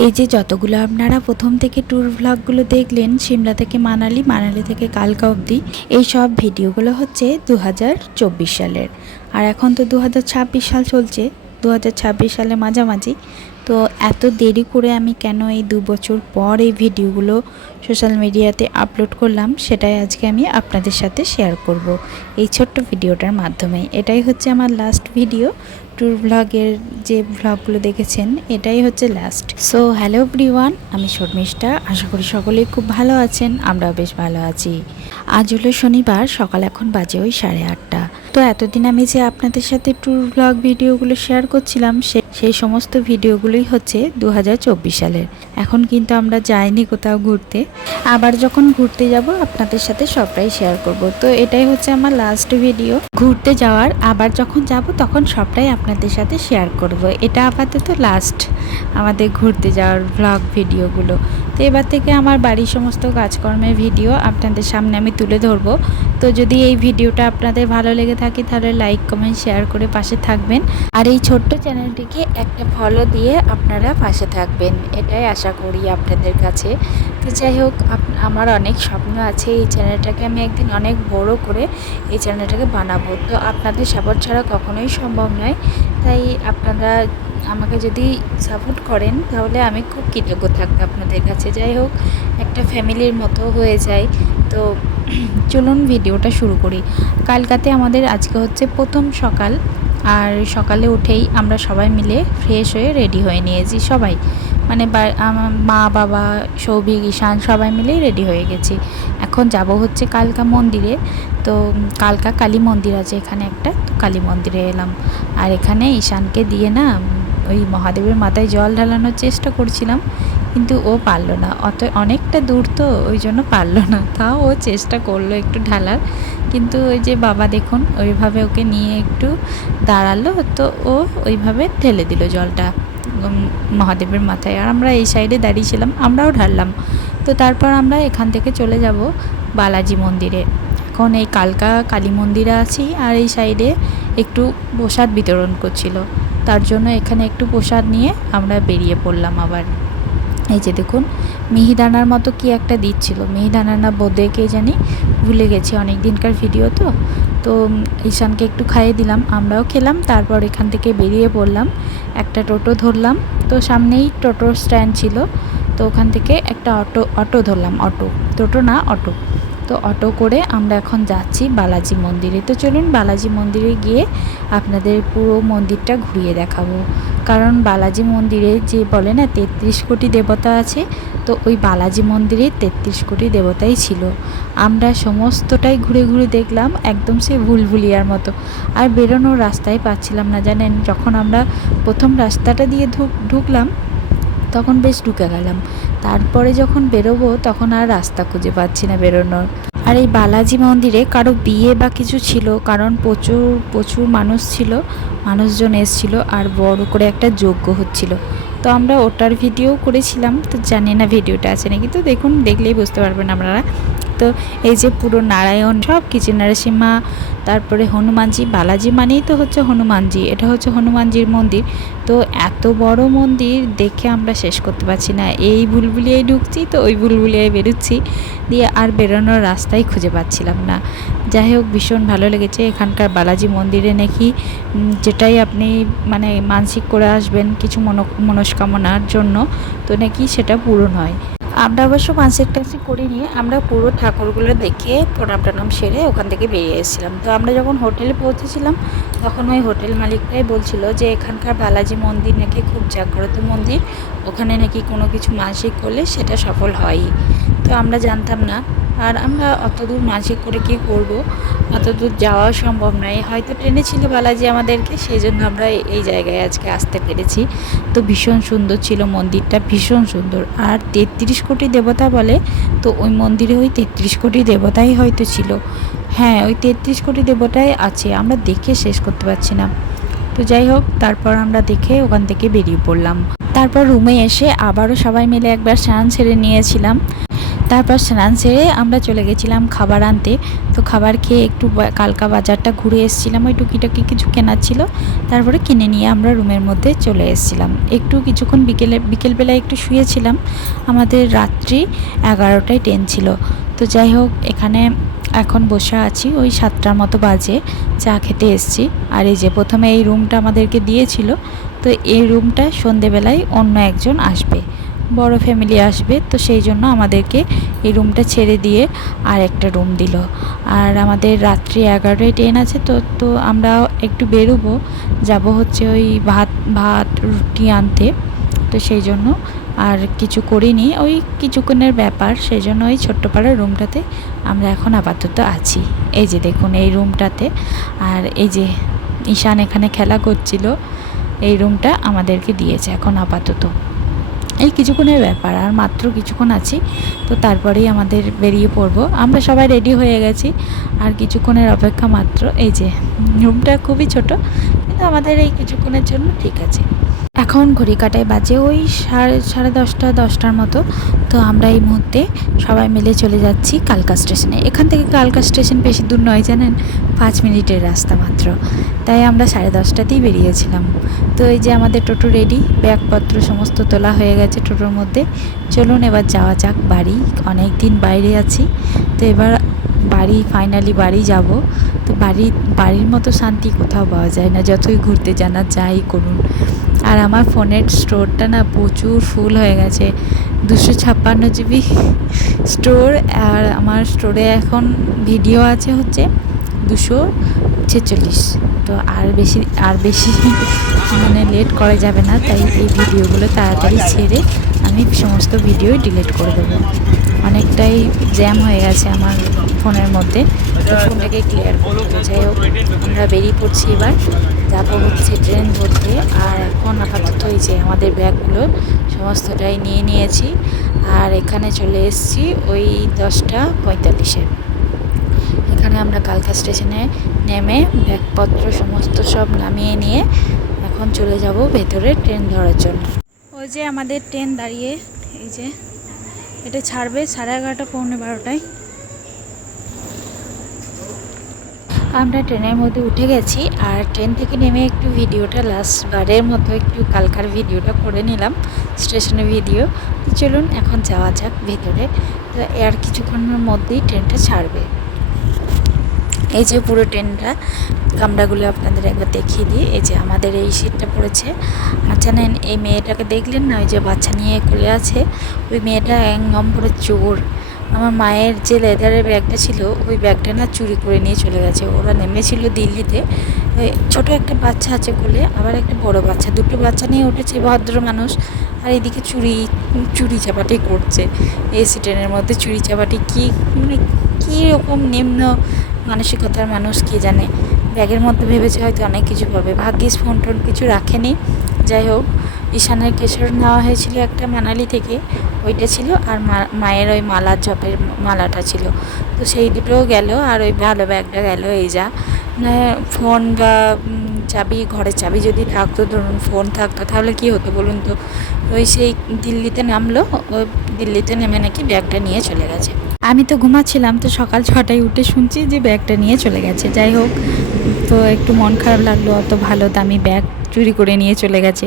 এই যে যতগুলো আপনারা প্রথম থেকে ট্যুর ভ্লগগুলো দেখলেন, সিমলা থেকে মানালি, মানালি থেকে কালকা অবধি, এই সব ভিডিওগুলো হচ্ছে 2024 সালের। আর এখন তো 2026 সাল চলছে, 2026 সালের মাঝামাঝি। তো এত দেরি করে আমি কেন এই 2 বছর পর এই ভিডিওগুলো সোশ্যাল মিডিয়াতে আপলোড করলাম, সেটাই আজকে আমি আপনাদের সাথে শেয়ার করব এই ছোট্ট ভিডিওটার মাধ্যমে। এটাই হচ্ছে আমার লাস্ট ভিডিও। ট্যুর ভ্লগের যে ভ্লগগুলো দেখেছেন, এটাই হচ্ছে লাস্ট। সো হ্যালো এভরিওয়ান, আমি শর্মিষ্ঠা। আশা করি সকলেই খুব ভালো আছেন, আমরাও বেশ ভালো আছি। আজ হলো শনিবার, সকাল এখন বাজে ওই 8:30। তো এতদিন আমি যে আপনাদের সাথে ট্যুর ভ্লগ ভিডিওগুলো শেয়ার করছিলাম, সেই সমস্ত ভিডিওগুলোই হচ্ছে 2024 সালের। এখন কিন্তু আমরা যাইনি কোথাও ঘুরতে, আবার যখন ঘুরতে যাব আপনাদের সাথে সবটাই শেয়ার করব। তো এটাই হচ্ছে আমার লাস্ট ভিডিও ঘুরতে যাওয়ার। আবার যখন যাব তখন সবটাই আপনাদের সাথে শেয়ার করব। এটা আপাতত লাস্ট আমাদের ঘুরতে যাওয়ার ভ্লগ ভিডিওগুলো। তো এবার থেকে আমার বাড়ির সমস্ত কাজকর্মের ভিডিও আপনাদের সামনে আমি তুলে ধরবো। তো যদি এই ভিডিওটা আপনাদের ভালো লেগে থাকে তাহলে লাইক, কমেন্ট, শেয়ার করে পাশে থাকবেন। আর এই ছোট্ট চ্যানেলটিকে একটা ফলো দিয়ে আপনারা পাশে থাকবেন, এটাই আশা করি আপনাদের কাছে। তো যাই হোক, আমার অনেক স্বপ্ন আছে এই চ্যানেলটাকে আমি একদিন অনেক বড় করে এই চ্যানেলটাকে বানাবো। তো আপনাদের সাপোর্ট ছাড়া কখনোই সম্ভব নয়। তাই আপনারা আমাকে যদি সাপোর্ট করেন তাহলে আমি খুব কৃতজ্ঞ থাকবো আপনাদের কাছে। যাই হোক, একটা ফ্যামিলির মতো হয়ে যায়। তো চলুন ভিডিওটা শুরু করি। কালকাতে আমাদের আজকে হচ্ছে প্রথম সকাল। আর সকালে উঠেই আমরা সবাই মিলে ফ্রেশ হয়ে রেডি হয়ে নিয়েছি, সবাই মানে মা, বাবা, সৌভিক, ঈশান সবাই মিলেই রেডি হয়ে গেছি। এখন যাব হচ্ছে কালকা মন্দিরে। তো কালকা কালী মন্দির আছে এখানে একটা, তো কালী মন্দিরে এলাম। আর এখানে ঈশানকে দিয়ে না ওই মহাদেবের মাথায় জল ঢালানোর চেষ্টা করছিলাম, কিন্তু ও পারলো না। অনেকটা দূর তো, ওই জন্য পারলো না। তাও ও চেষ্টা করলো একটু ঢালার, কিন্তু ওই যে বাবা দেখুন ওইভাবে ওকে নিয়ে একটু দাঁড়ালো, তো ও ওইভাবে ঢেলে দিল জলটা মহাদেবের মাথায়। আর আমরা এই সাইডে দাঁড়িয়েছিলাম, আমরাও ঢাললাম। তো তারপর আমরা এখান থেকে চলে যাব বালাজি মন্দিরে। এখন এই কালকা কালী মন্দিরে আছি, আর এই সাইডে একটু প্রসাদ বিতরণ করছিল, তার জন্য এখানে একটু প্রসাদ নিয়ে আমরা বেরিয়ে পড়লাম। আবার এই যে দেখুন, মিহিদানার মতো কি একটা দিচ্ছিল, মিহিদানা না বোঁদে কে জানি, ভুলে গেছি, অনেক দিনকার ভিডিও তো। তো ঈশানকে একটু খাইয়ে দিলাম, আমরাও খেলাম। তারপর এখান থেকে বেরিয়ে পড়লাম, একটা টোটো ধরলাম। তো সামনেই টোটো স্ট্যান্ড ছিল, তো ওখান থেকে একটা অটো ধরলাম, টোটো না অটো। তো অটো করে আমরা এখন যাচ্ছি বালাজি মন্দিরে। তো চলুন বালাজি মন্দিরে গিয়ে আপনাদের পুরো মন্দিরটা ঘুরিয়ে দেখাবো। কারণ বালাজি মন্দিরে যে বলে না 33 কোটি দেবতা আছে, তো ওই বালাজি মন্দিরে 33 কোটি দেবতাই ছিল। আমরা সমস্তটাই ঘুরে ঘুরে দেখলাম, একদম সে ভুলভুলিয়ার মতো। আর বেরোনোর রাস্তায় পাচ্ছিলাম না, জানেন। যখন আমরা প্রথম রাস্তাটা দিয়ে ঢুকলাম তখন বেশ ঢুকে গেলাম, তারপরে যখন বেরোবো তখন আর রাস্তা খুঁজে পাচ্ছি না বেরোনোর। আর এই বালাজি মন্দিরে কারো বিয়ে বা কিছু ছিল, কারণ প্রচুর প্রচুর মানুষ ছিল, মানুষজন এসেছিলো, আর বড় করে একটা যজ্ঞ হচ্ছিল। তো আমরা ওটার ভিডিও করেছিলাম, তো জানি না ভিডিওটা আছে নাকি। তো দেখুন, দেখলেই বুঝতে পারবেন আপনারা। তো এই যে পুরো নারায়ণ সব কিছু, নরসিংহা, তারপরে হনুমানজি। বালাজি মানেই তো হচ্ছে হনুমানজি, এটা হচ্ছে হনুমানজির মন্দির। তো এত বড় মন্দির দেখে আমরা শেষ করতে পারছি না। এই ভুলভুলিয়ায় ঢুকছি, তো ওই ভুলভুলিয়ায় বেরোচ্ছি, দিয়ে আর বেরোনোর রাস্তাই খুঁজে পাচ্ছিলাম না। যাই হোক, ভীষণ ভালো লেগেছে। এখানকার বালাজি মন্দিরে নাকি যেটাই আপনি মানে মানসিক করে আসবেন কিছু মনস্কামনার জন্য, তো নাকি সেটা পূরণ হয়। আমরা অবশ্য মানসিক টানসিক করিনি, আমরা পুরো ঠাকুরগুলো দেখে প্রণাম টানাম সেরে ওখান থেকে বেরিয়ে এসেছিলাম। তো আমরা যখন হোটেলে পৌঁছেছিলাম তখন ওই হোটেল মালিকটাই বলছিল যে এখানকার বালাজি মন্দির নাকি খুব জাগ্রত মন্দির, ওখানে নাকি কোনো কিছু মানসিক করলে সেটা সফল হয়ই। তো আমরা জানতাম না, আর আমরা অত দূর মানসিক করে কী করব, অত দূর যাওয়া সম্ভব নয়। হয়তো ট্রেনে ছিল বালাজি আমাদেরকে, সেই জন্য আমরা এই জায়গায় আজকে আসতে পেরেছি। তো ভীষণ সুন্দর ছিল মন্দিরটা, ভীষণ সুন্দর। আর 33 কোটি দেবতা বলে, তো ওই মন্দিরে ওই 33 কোটি দেবতাই হয়তো ছিল। হ্যাঁ, ওই 33 কোটি দেবতাই আছে, আমরা দেখে শেষ করতে পারছি না। তো যাই হোক, তারপর আমরা দেখে ওখান থেকে বেরিয়ে পড়লাম। তারপর রুমে এসে আবারও সবাই মিলে একবার স্নান সেরে নিয়েছিলাম। তারপর স্নান সেরে আমরা চলে গেছিলাম খাবার আনতে। তো খাবার খেয়ে একটু কালকা বাজারটা ঘুরে এসেছিলাম, ওই টুকিটাকি কিছু কেনার ছিল, তারপরে কিনে নিয়ে আমরা রুমের মধ্যে চলে এসেছিলাম। একটু কিছুক্ষণ বিকেলবেলায় একটু শুয়েছিলাম, আমাদের রাত্রি 11টায় ট্রেন ছিল। তো যাই হোক, এখানে এখন বসে আছি, ওই 7টার মতো বাজে, চা খেতে এসেছি। আর এই যে প্রথমে এই রুমটা আমাদেরকে দিয়েছিল, তো এই রুমটা সন্ধেবেলায় অন্য একজন আসবে, বড় ফ্যামিলি আসবে, তো সেই জন্য আমাদেরকে এই রুমটা ছেড়ে দিয়ে আর একটা রুম দিল। আর আমাদের রাত্রি 11টায় ট্রেন আছে, তো আমরা একটু বেরোবো, যাব হচ্ছে ওই ভাত রুটি আনতে। তো সেই জন্য আর কিছু করিনি, ওই কিছুক্ষণের ব্যাপার, সেই জন্য ওই ছোট্ট পাড়ার রুমটাতে আমরা এখন আপাতত আছি। এই যে দেখুন এই রুমটাতে, আর এই যে ঈশান এখানে খেলা করছিল, এই রুমটা আমাদেরকে দিয়েছে এখন আপাতত। এই কিছুক্ষণের ব্যাপার, আর মাত্র কিছুক্ষণ আছি, তো তারপরেই আমাদের বেরিয়ে পড়বো। আমরা সবাই রেডি হয়ে গেছি, আর কিছুক্ষণের অপেক্ষা মাত্র। এই যে রুমটা খুবই ছোট, কিন্তু আমাদের এই কিছুক্ষণের জন্য ঠিক আছে। এখন ঘড়ি কাটায় বাজে ওই সাড়ে 10টার মতো। তো আমরা এই মুহূর্তে সবাই মিলে চলে যাচ্ছি কালকা স্টেশনে। এখান থেকে কালকা স্টেশন বেশি দূর নয় জানেন, 5 মিনিটের রাস্তা মাত্র। তাই আমরা 10:30তেই বেরিয়েছিলাম। তো এই যে আমাদের টোটো রেডি, ব্যাগপত্র সমস্ত তোলা হয়ে গেছে টোটোর মধ্যে। চলুন এবার যাওয়া যাক বাড়ি, অনেক দিন বাইরে আছি, তো এবার ফাইনালি বাড়ি যাব। তো বাড়ির মতো শান্তি কোথাও পাওয়া যায় না, যতই ঘুরতে যান আর যাই করুন। আর আমার ফোনের স্টোরটা না প্রচুর ফুল হয়ে গেছে, 256 জিবি স্টোর। আর আমার স্টোরে এখন ভিডিও আছে হচ্ছে 246। তো আর বেশি মানে লেট করা যাবে না, তাই এই ভিডিওগুলো তাড়াতাড়ি ছেড়ে আমি সমস্ত ভিডিও ডিলিট করে দেবো। অনেকটাই জ্যাম হয়ে গেছে আমার ফোনের মধ্যে, তো ফোনটাকে ক্লিয়ার করতে। যাই হোক, আমরা বেরিয়ে পড়ছি, এবার যাবো হচ্ছে ট্রেন ধরতে। আর এখন আপাতত এই যে আমাদের ব্যাগগুলো সমস্তটাই নিয়ে নিয়েছি, আর এখানে চলে এসেছি ওই 10:45-এ। এখানে আমরা কালকা স্টেশনে নেমে ব্যাগপত্র সমস্ত সব নামিয়ে নিয়ে এখন চলে যাব ভেতরে ট্রেন ধরার জন্য। ওই যে আমাদের ট্রেন দাঁড়িয়ে, এই যে এটা ছাড়বে 11:30 পৌনে 12টায়। আমরা ট্রেনের মধ্যে উঠে গেছি, আর ট্রেন থেকে নেমে একটু ভিডিওটা লাস্টবারের মতো একটু কালকার ভিডিওটা করে নিলাম, স্টেশনের ভিডিও। তো চলুন এখন যাওয়া যাক ভেতরে। তো আর কিছুক্ষণের মধ্যেই ট্রেনটা ছাড়বে। এই যে পুরো ট্রেনটা, কামরাগুলো আপনাদের একবার দেখিয়ে দিই। এই যে আমাদের এই সিটটা পড়েছে। আর জানেন, এই মেয়েটাকে দেখলেন না, ওই যে বাচ্চা নিয়ে কোলে আছে, ওই মেয়েটা 1 নম্বরে চোর। আমার মায়ের যে লেদারের ব্যাগটা ছিল, ওই ব্যাগটা না চুরি করে নিয়ে চলে গেছে। ওরা নেমেছিল দিল্লিতে, ছোট একটা বাচ্চা আছে কোলে, আবার একটা বড় বাচ্চা, দুটো বাচ্চা নিয়ে উঠেছে ভদ্র মানুষ। আর এইদিকে চুরি চাপাটি করছে এসি ট্রেনের মধ্যে। চুরি চাপাটি মানে কীরকম নিম্ন মানসিকতার মানুষ কে জানে। ব্যাগের মধ্যে ভেবেছে হয়তো অনেক কিছু পাবে, ভাগ্যিস ফোন টোন কিছু রাখেনি। যাই হোক, ঈশানের কেশর নেওয়া হয়েছিল একটা মানালি থেকে, ওইটা ছিল, আর মায়ের ওই মালার জপের মালাটা ছিল, তো সেই দুটোও গেল। আর ওই ভালো ব্যাগটা গেল। এই যা ফোন বা চাবি, ঘরের চাবি যদি থাকতো, ধরুন ফোন থাকতো, তাহলে কি হতো বলুন তো। ওই সেই দিল্লিতে নামলো, ওই দিল্লিতে নেমে নাকি ব্যাগটা নিয়ে চলে গেছে। আমি তো ঘুমাচ্ছিলাম, তো সকাল 6টায় উঠে শুনছি যে ব্যাগটা নিয়ে চলে গেছে। যাই হোক, তো একটু মন খারাপ লাগলো, অত ভালো দামি ব্যাগ চুরি করে নিয়ে চলে গেছে।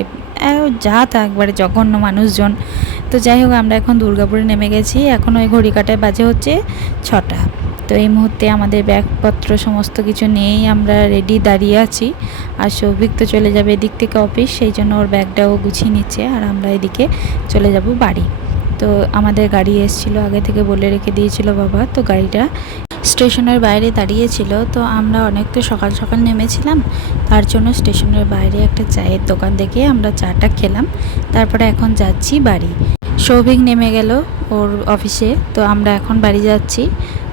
যা তা একবারে জঘন্য মানুষজন। তো যাই হোক, আমরা এখন দুর্গাপুরে নেমে গেছি। এখন ওই ঘড়ি কাটায় বাজে হচ্ছে 6টা। তো এই মুহূর্তে আমাদের ব্যাগপত্র সমস্ত কিছু নিয়েই আমরা রেডি দাঁড়িয়ে আছি। আর সৌভিক তো চলে যাবে এদিক থেকে অফিস, সেই জন্য ওর ব্যাগটাও গুছিয়ে নিচ্ছে, আর আমরা এদিকে চলে যাব বাড়ি। তো আমাদের গাড়ি এসেছিলো, আগে থেকে বলে রেখে দিয়েছিল বাবা। তো গাড়িটা স্টেশনের বাইরে দাঁড়িয়েছিল। তো আমরা অনেক তো সকাল সকাল নেমেছিলাম, তার জন্য স্টেশনের বাইরে একটা চায়ের দোকান দেখে আমরা চাটা খেলাম। তারপরে এখন যাচ্ছি বাড়ি। সৌভিক নেমে গেল ওর অফিসে, তো আমরা এখন বাড়ি যাচ্ছি।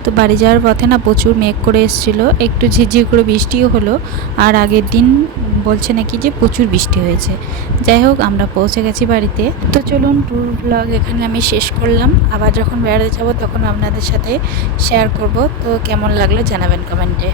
তো বাড়ি যাওয়ার পথে না প্রচুর মেঘ করে এসেছিলো, একটু ঝিরঝির করে বৃষ্টিও হলো। আর আগের দিন বলছে নাকি যে প্রচুর বৃষ্টি হয়েছে। যাই হোক, আমরা পৌঁছে গেছি বাড়িতে। তো চলুন, ট্যুর ব্লগ এখানে আমি শেষ করলাম। আবার যখন বেড়াতে যাব তখন আপনাদের সাথে শেয়ার করব। তো কেমন লাগলো জানাবেন কমেন্টে।